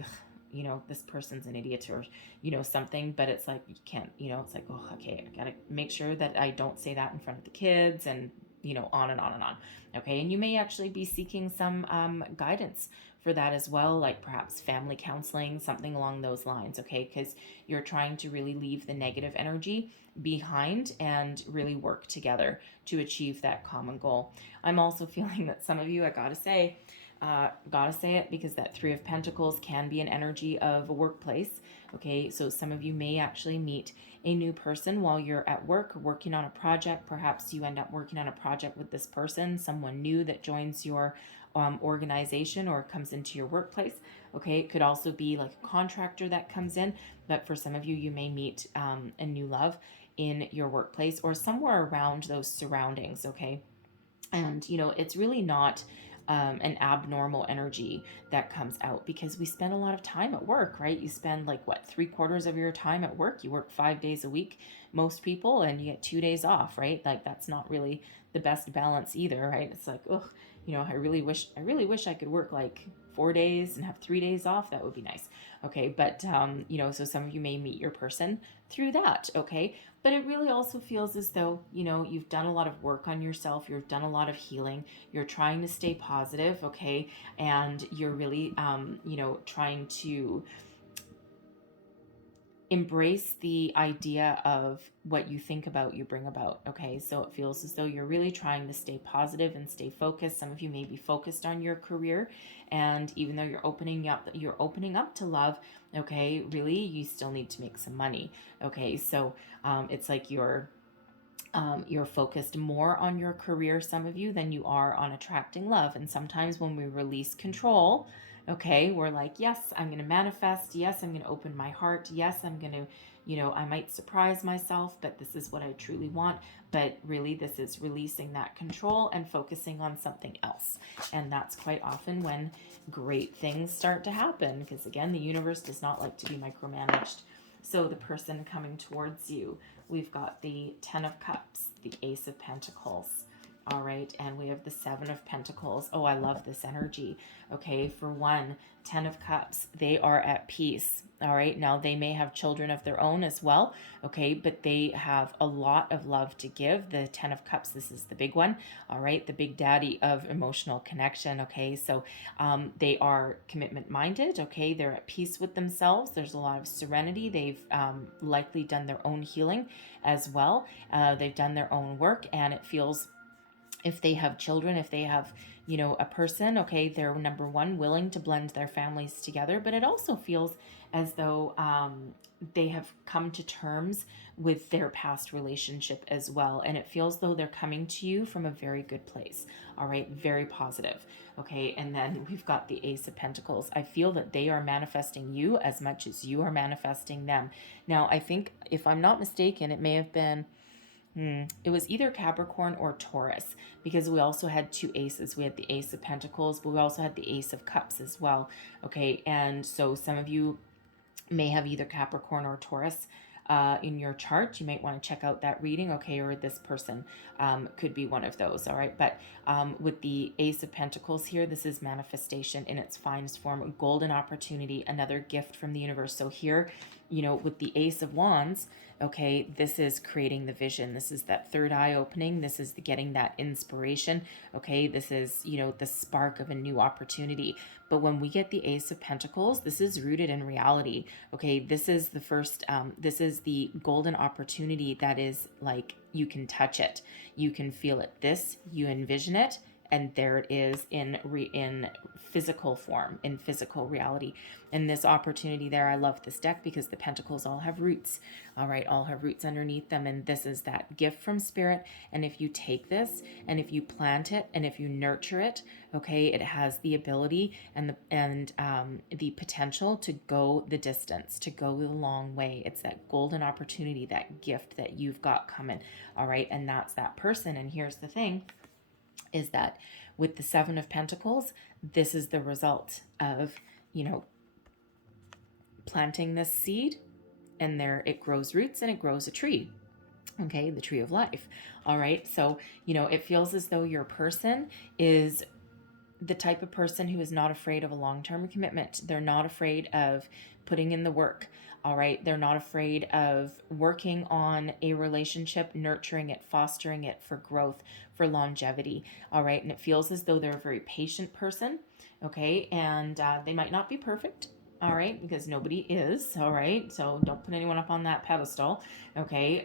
this person's an idiot, or something, but it's like you can't, it's like, oh, okay, I gotta make sure that I don't say that in front of the kids, and on and on and on. Okay, and you may actually be seeking some guidance for that as well, like perhaps family counseling, something along those lines, okay, because you're trying to really leave the negative energy behind and really work together to achieve that common goal. I'm also feeling that some of you, I gotta say, gotta say it because that Three of Pentacles can be an energy of a workplace. Okay, so some of you may actually meet a new person while you're at work working on a project. Perhaps you end up working on a project with this person, someone new that joins your organization or comes into your workplace. Okay, it could also be like a contractor that comes in, but for some of you, you may meet a new love in your workplace or somewhere around those surroundings. Okay, and it's really not an abnormal energy that comes out because we spend a lot of time at work, right? You spend like what, 3/4 of your time at work. You work 5 days a week, most people, and you get 2 days off, right? Like that's not really the best balance either, right? It's like, ugh, I really wish I could work like 4 days and have 3 days off. That would be nice. Okay, but so some of you may meet your person through that. Okay, but it really also feels as though you've done a lot of work on yourself, you've done a lot of healing, you're trying to stay positive. Okay, and you're really trying to embrace the idea of what you think about, you bring about. Okay, so it feels as though you're really trying to stay positive and stay focused. Some of you may be focused on your career, and even though you're opening up to love, okay, really you still need to make some money. Okay, so it's like you're focused more on your career, some of you, than you are on attracting love. And sometimes when we release control, okay, we're like, yes, I'm going to manifest. Yes, I'm going to open my heart. Yes, I'm going to, I might surprise myself, but this is what I truly want. But really, this is releasing that control and focusing on something else. And that's quite often when great things start to happen, because again, the universe does not like to be micromanaged. So the person coming towards you, we've got the Ten of Cups, the Ace of Pentacles. All right, and we have the Seven of Pentacles. Oh, I love this energy. Okay, for one, Ten of Cups, they are at peace. All right, now they may have children of their own as well. Okay, but they have a lot of love to give. The Ten of Cups, this is the big one. All right, the big daddy of emotional connection. Okay, so they are commitment minded. Okay, they're at peace with themselves. There's a lot of serenity. They've likely done their own healing as well. They've done their own work, and it feels, if they have children, if they have, a person, okay, they're number one, willing to blend their families together. But it also feels as though they have come to terms with their past relationship as well. And it feels though they're coming to you from a very good place. All right, very positive. Okay, and then we've got the Ace of Pentacles. I feel that they are manifesting you as much as you are manifesting them. Now, I think, if I'm not mistaken, it may have been, it was either Capricorn or Taurus, because we also had two aces. We had the Ace of Pentacles, but we also had the Ace of Cups as well. Okay, and so some of you may have either Capricorn or Taurus in your chart. You might want to check out that reading, okay, or this person could be one of those. All right, but with the Ace of Pentacles here, this is manifestation in its finest form, a golden opportunity, another gift from the universe. So here, with the Ace of Wands, okay, this is creating the vision. This is that third eye opening. This is the getting that inspiration. Okay, this is, the spark of a new opportunity. But when we get the Ace of Pentacles, this is rooted in reality. Okay, this is the first, this is the golden opportunity that is like, you can touch it, you can feel it. This, you envision it, and there it is in physical form, in physical reality. And this opportunity there, I love this deck because the Pentacles all have roots. All right, all have roots underneath them, and this is that gift from Spirit. And if you take this, and if you plant it, and if you nurture it, okay, it has the ability and the potential to go the distance, to go the long way. It's that golden opportunity, that gift that you've got coming. All right, and that's that person. And here's the thing, is that with the Seven of Pentacles, this is the result of, planting this seed, and there it grows roots and it grows a tree. Okay, the tree of life. All right, so, it feels as though your person is the type of person who is not afraid of a long-term commitment. They're not afraid of putting in the work. All right, they're not afraid of working on a relationship, nurturing it, fostering it for growth, for longevity. All right, and it feels as though they're a very patient person. Okay, and they might not be perfect. all right, because nobody is, all right, so don't put anyone up on that pedestal, okay.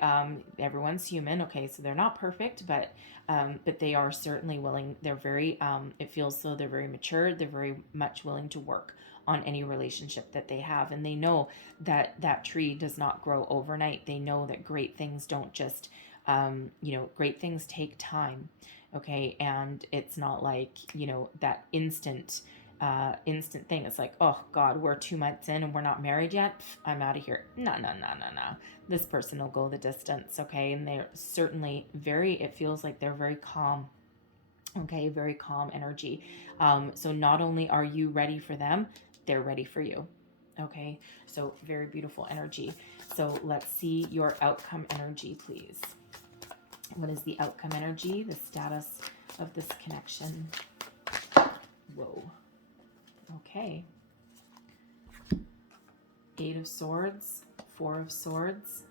Everyone's human, okay, so they're not perfect, but they are certainly willing. They're very, it feels so they're very mature. They're very much willing to work on any relationship that they have, and they know that that tree does not grow overnight. They know that great things don't just, great things take time, okay, and it's not like, that instant thing. It's like, oh God, we're 2 months in and we're not married yet. I'm out of here. No, no, no, no, no. This person will go the distance, okay? And they're certainly it feels like they're very calm, okay? Very calm energy. So not only are you ready for them, they're ready for you, okay? So very beautiful energy. So let's see your outcome energy, please. What is the outcome energy? The status of this connection. Whoa. Okay. 8 of Swords, 4 of Swords,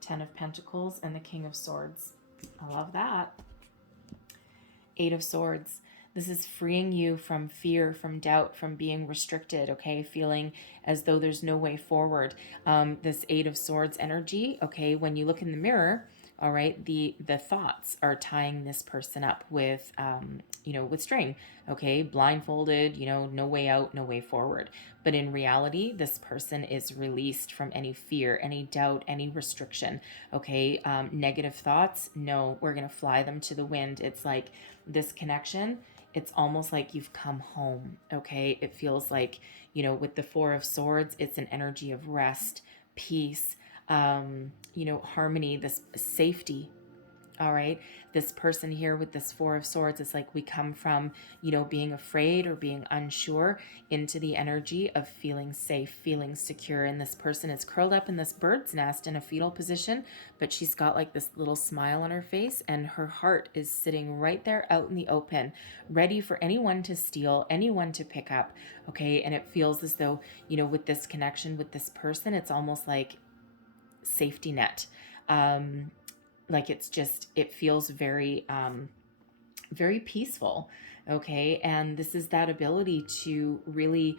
10 of Pentacles, and the King of Swords. I love that. 8 of Swords. This is freeing you from fear, from doubt, from being restricted, okay? Feeling as though there's no way forward. This 8 of Swords energy, okay, when you look in the mirror, all right, the thoughts are tying this person up with, with string, okay, blindfolded, no way out, no way forward. But in reality, this person is released from any fear, any doubt, any restriction, okay? Negative thoughts, no, we're going to fly them to the wind. It's like this connection, it's almost like you've come home, okay? It feels like, with the 4 of Swords, it's an energy of rest, peace, harmony, this safety. All right. This person here with this 4 of Swords, it's like we come from, being afraid or being unsure into the energy of feeling safe, feeling secure. And this person is curled up in this bird's nest in a fetal position, but she's got like this little smile on her face, and her heart is sitting right there out in the open, ready for anyone to steal, anyone to pick up. Okay. And it feels as though, with this connection with this person, it's almost like safety net. Like it feels very, very peaceful. Okay. And this is that ability to really,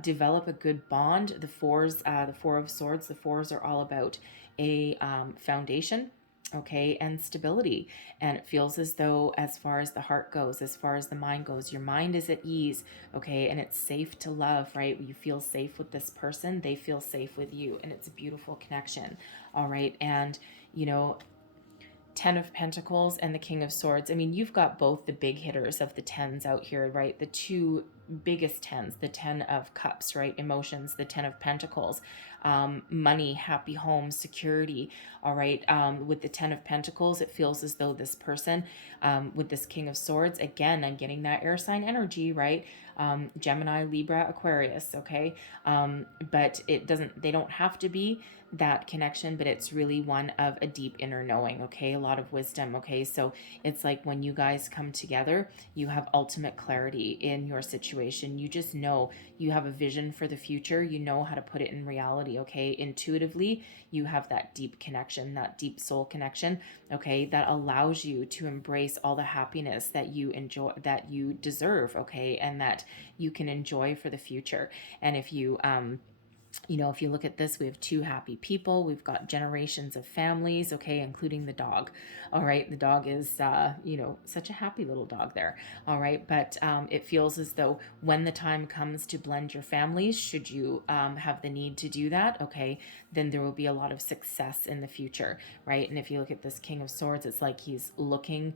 develop a good bond. The 4 of Swords, the 4s are all about a, foundation. Okay. And stability. And it feels as though, as far as the heart goes, as far as the mind goes, your mind is at ease. Okay. And it's safe to love, right? You feel safe with this person. They feel safe with you. And it's a beautiful connection. All right. And, 10 of Pentacles and the King of Swords. I mean, you've got both the big hitters of the 10s out here, right? The 2 biggest 10s, the 10 of Cups, right? Emotions, the 10 of Pentacles, money, happy home, security. All right. With the 10 of Pentacles, it feels as though this person, with this King of Swords, again, I'm getting that air sign energy, right? Gemini, Libra, Aquarius. Okay. But they don't have to be that connection, but it's really one of a deep inner knowing. Okay. A lot of wisdom. Okay. So it's like when you guys come together, you have ultimate clarity in your situation. You just know you have a vision for the future. You know how to put it in reality. Okay. Intuitively, you have that deep connection, that deep soul connection. Okay. That allows you to embrace all the happiness that you enjoy, that you deserve. Okay. And that you can enjoy for the future. And if you, if you look at this, we have 2 happy people. We've got generations of families, okay, including the dog. All right. The dog is, such a happy little dog there. All right. But it feels as though when the time comes to blend your families, should you have the need to do that, okay, then there will be a lot of success in the future, right? And if you look at this King of Swords, it's like he's looking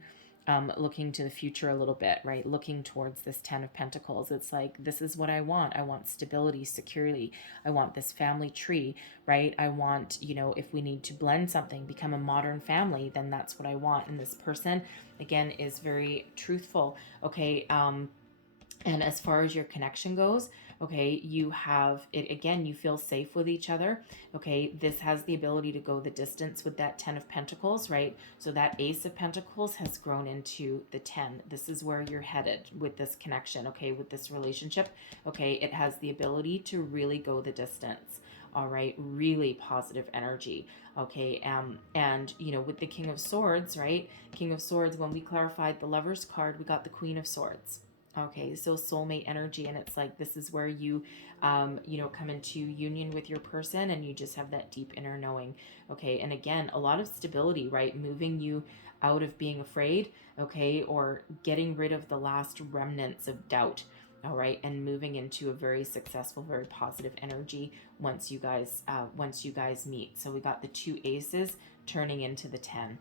to the future a little bit, right? Looking towards this 10 of Pentacles. It's like, this is what I want. I want stability, security. I want this family tree, right? I want, if we need to blend something, become a modern family, then that's what I want. And this person, again, is very truthful. Okay. And as far as your connection goes, okay, you have it again, you feel safe with each other. Okay, this has the ability to go the distance with that 10 of Pentacles, right? So that Ace of Pentacles has grown into the 10. This is where you're headed with this connection, okay, with this relationship. Okay, it has the ability to really go the distance. All right, really positive energy. Okay, and with the King of Swords, right? King of Swords, when we clarified the Lover's card, we got the Queen of Swords. Okay, so soulmate energy, and it's like this is where you, you know, come into union with your person, and you just have that deep inner knowing. Okay, and again, a lot of stability, right? Moving you out of being afraid, okay, or getting rid of the last remnants of doubt. All right, and moving into a very successful, very positive energy once you guys meet. So we got the 2 aces turning into the 10.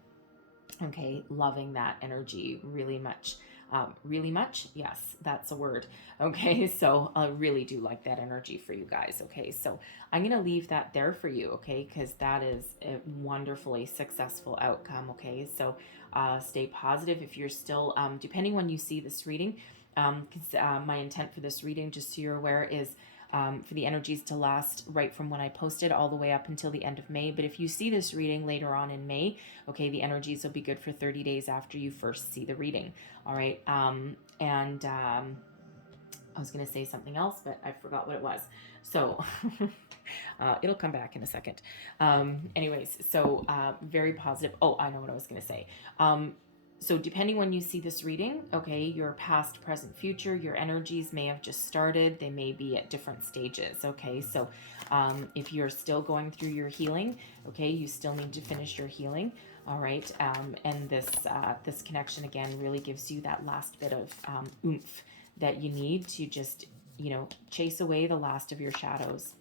Okay, loving that energy really much. Really much, yes, that's a word. Okay, so I really do like that energy for you guys. Okay, so I'm gonna leave that there for you. Okay, because that is a wonderfully successful outcome. Okay, so stay positive. If you're still depending when you see this reading, because my intent for this reading, just so you're aware, is for the energies to last right from when I posted all the way up until the end of May. But if you see this reading later on in May, okay, the energies will be good for 30 days after you first see the reading. All right. I was going to say something else, but I forgot what it was. So it'll come back in a second. Anyways, so very positive. Oh, I know what I was going to say. So depending when you see this reading, okay, your past, present, future, your energies may have just started. They may be at different stages, okay? So if you're still going through your healing, okay, you still need to finish your healing, all right? And this connection, again, really gives you that last bit of oomph that you need to just, you know, chase away the last of your shadows.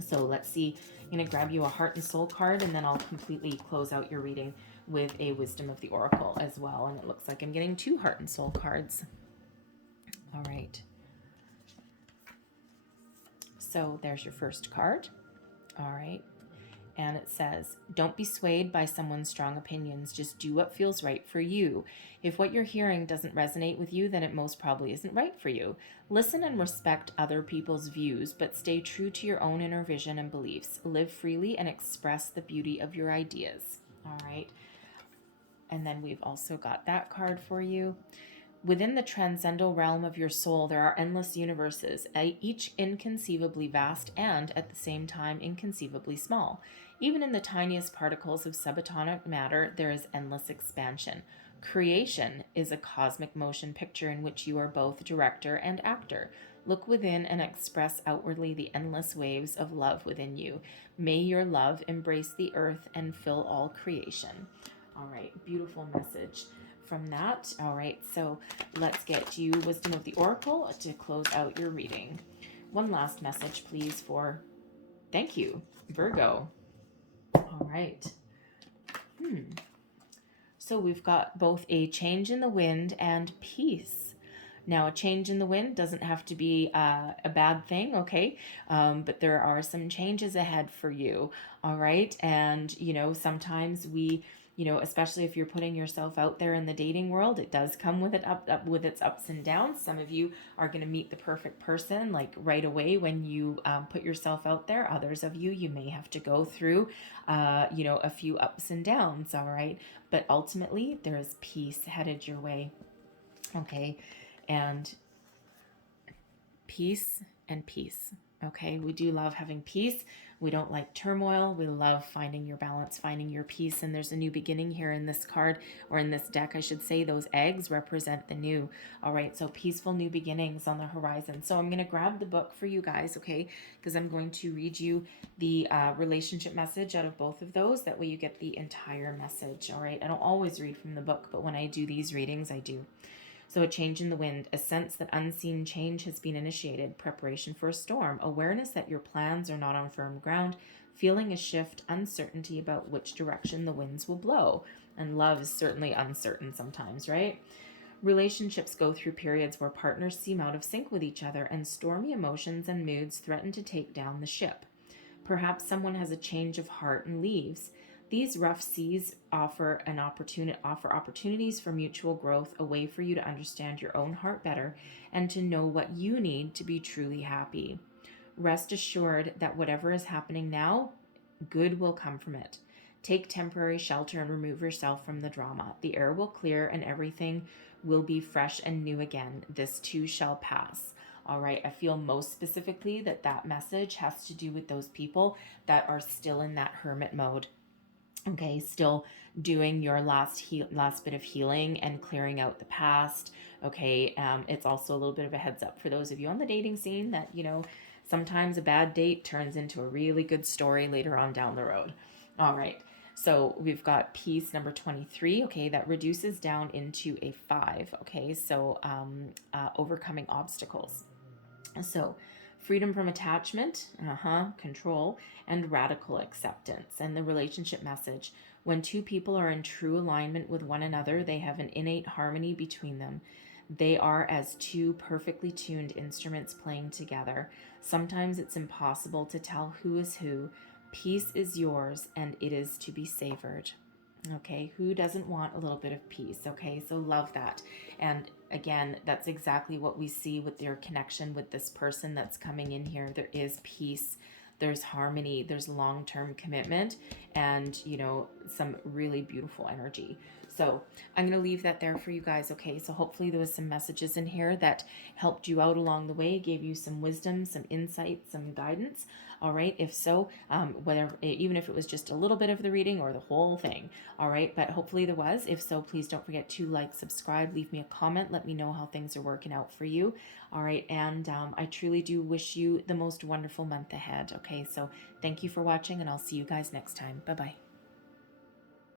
So let's see. I'm going to grab you a heart and soul card, and then I'll completely close out your reading with a wisdom of the oracle as well. And it looks like I'm getting 2 heart and soul cards. All right. So there's your first card. All right. And it says, don't be swayed by someone's strong opinions. Just do what feels right for you. If what you're hearing doesn't resonate with you, then it most probably isn't right for you. Listen and respect other people's views, but stay true to your own inner vision and beliefs. Live freely and express the beauty of your ideas. All right. And then we've also got that card for you. Within the transcendental realm of your soul, there are endless universes, each inconceivably vast and, at the same time, inconceivably small. Even in the tiniest particles of subatomic matter, there is endless expansion. Creation is a cosmic motion picture in which you are both director and actor. Look within and express outwardly the endless waves of love within you. May your love embrace the earth and fill all creation. All right, beautiful message from that. All right, so let's get you Wisdom of the Oracle to close out your reading. One last message, please, for thank you, Virgo. All right. So we've got both a change in the wind and peace. Now, a change in the wind doesn't have to be a bad thing, okay? But there are some changes ahead for you, all right? And, you know, sometimes we, you know, especially if you're putting yourself out there in the dating world, it does come with with its ups and downs. Some of you are going to meet the perfect person like right away when you put yourself out there. Others of you, you may have to go through, you know, a few ups and downs, all right? But ultimately, there is peace headed your way, okay? And peace and peace. Okay, we do love having peace. We don't like turmoil. We love finding your balance, finding your peace. And there's a new beginning here in this card, or in this deck, I should say. Those eggs represent the new. All right, so peaceful new beginnings on the horizon. So I'm going to grab the book for you guys, okay, because I'm going to read you the relationship message out of both of those. That way you get the entire message. All right, I don't always read from the book, but when I do these readings, I do. So a change in the wind, a sense that unseen change has been initiated, preparation for a storm, awareness that your plans are not on firm ground, feeling a shift, uncertainty about which direction the winds will blow. And love is certainly uncertain sometimes, right? Relationships go through periods where partners seem out of sync with each other, and stormy emotions and moods threaten to take down the ship. Perhaps someone has a change of heart and leaves. These rough seas offer opportunities for mutual growth, a way for you to understand your own heart better and to know what you need to be truly happy. Rest assured that whatever is happening now, good will come from it. Take temporary shelter and remove yourself from the drama. The air will clear and everything will be fresh and new again. This too shall pass. All right, I feel most specifically that message has to do with those people that are still in that hermit mode. Okay, still doing your last bit of healing and clearing out the past. Okay, it's also a little bit of a heads up for those of you on the dating scene that, you know, sometimes a bad date turns into a really good story later on down the road. All right, so we've got piece number 23. Okay, that reduces down into a 5. Okay, so overcoming obstacles. So freedom from attachment, control, and radical acceptance. And the relationship message: when two people are in true alignment with one another, they have an innate harmony between them. They are as two perfectly tuned instruments playing together. Sometimes it's impossible to tell who is who. Peace is yours, and it is to be savored. Okay, who doesn't want a little bit of peace? Okay, so love that. And again, that's exactly what we see with your connection with this person that's coming in here. There is peace, there's harmony, there's long-term commitment, and, you know, some really beautiful energy. So I'm going to leave that there for you guys. Okay, so hopefully there was some messages in here that helped you out along the way, gave you some wisdom, some insight, some guidance. All right, if so, whether, even if it was just a little bit of the reading or the whole thing. All right, but hopefully there was. If so, please don't forget to like, subscribe, leave me a comment, let me know how things are working out for you. All right, and I truly do wish you the most wonderful month ahead. Okay, so thank you for watching, and I'll see you guys next time. Bye-bye.